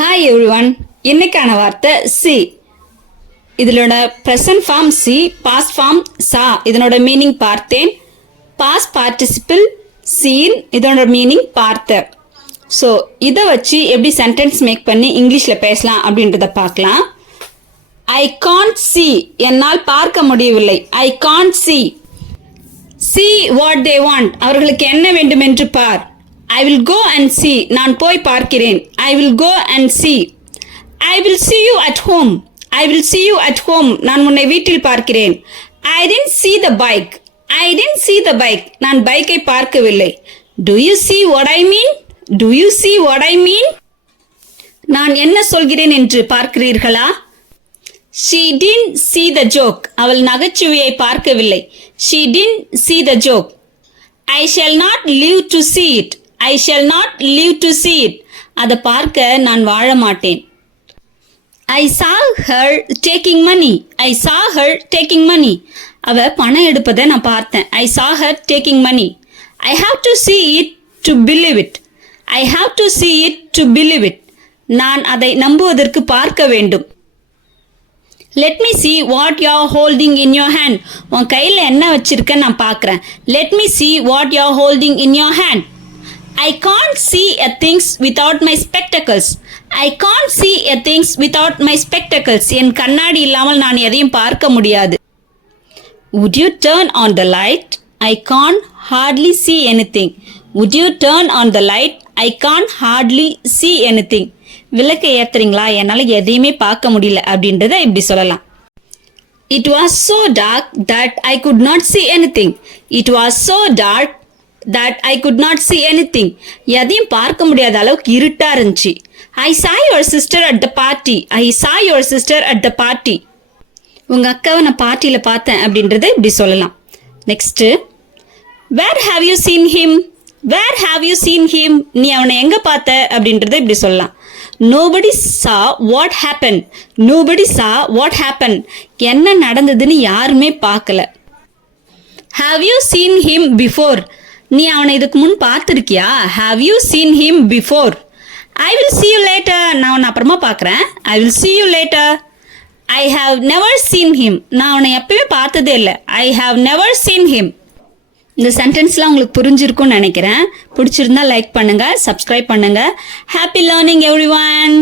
Hi everyone. இன்னைக்கான வார்த்தை see. இதனோட present form see, past form saw. இதனோட மீனிங் பார்த்தேன். பாஸ்ட் பார்ட்டிசிபிள் சீன், இதனோட மீனிங் பார்த்த. ஸோ இதை வச்சு எப்படி சென்டென்ஸ் மேக் பண்ணி இங்கிலீஷில் பேசலாம் அப்படின்றத பார்க்கலாம். ஐ கான்ட் சி, என்னால் பார்க்க முடியவில்லை. I can't C. See what they want, அவர்களுக்கு என்ன வேண்டும் என்று பார். I will go and see, நான் போய் பார்க்கிறேன். I will go and see. I will see you at home. I will see you at home, நான் உன்னை வீட்டில் பார்க்கிறேன். I didn't see the bike. I didn't see the bike, நான் பைக்கை பார்க்கவில்லை. Do you see what I mean? Do you see what I mean? நான் என்ன சொல்கிறேன் என்று பார்க்கிறீர்களா? She didn't see the joke, அவள் நகைச்சுவையை பார்க்கவில்லை. She didn't see the joke. I shall not live to see it. I shall not live to see it. அதை பார்க்க நான் வாழ மாட்டேன். I saw her taking money. I saw her taking money. அவ பணம் எடுப்பதை நான் பார்த்தேன். I saw her taking money. I have to see it to believe it. I have to see it to believe it. நான் அதை நம்புவதற்கு பார்க்க வேண்டும். Let me see what you are holding in your hand. உன் கையில் என்ன வச்சிருக்க நான் பார்க்குறேன். Let me see what you are holding in your hand. I can't see a things without my spectacles. I can't see a things without my spectacles. என் கண்ணாடி இல்லாமல் நான் எதையும் பார்க்க முடியாது. Would you turn on the light? I can't hardly see anything. Would you turn on the light? I can't hardly see anything. விளக்கை ஏத்துறீங்களா, என்னால் எதையுமே பார்க்க முடியல அப்படின்றத இப்படி சொல்லலாம். It was so dark that I could not see anything. It was so dark that I could not see anything. எதையும் பார்க்க முடியாத அளவுக்கு இருட்டா இருந்துச்சு. I saw your sister at the party. I saw your sister at the party. உங்க அக்காவை நான் பார்ட்டியில பார்த்தேன் அப்படின்றத இப்படி சொல்லலாம். Next, where have you seen him? Where have you seen him? நீ அவனை எங்க பார்த்த அப்படின்றத இப்படி சொல்லலாம். Nobody saw what happened. Nobody saw what happened. என்ன நடந்ததுன்னு யாருமே பார்க்கல. Have you seen him before? நீ அவனை இதுக்கு முன் பார்த்துருக்கியா? Have you seen him before? I will see you later. நான் அவனை அப்புறமா பார்க்குறேன். I will see you later. I have never seen him. நான் அவனை எப்பயுமே பார்த்ததே இல்லை. I have never seen him. இந்த சென்டென்ஸ்லாம் உங்களுக்கு புரிஞ்சிருக்கும்னு நினைக்கிறேன். பிடிச்சிருந்தா லைக் பண்ணுங்க, சப்ஸ்கிரைப் பண்ணுங்க. Happy learning everyone.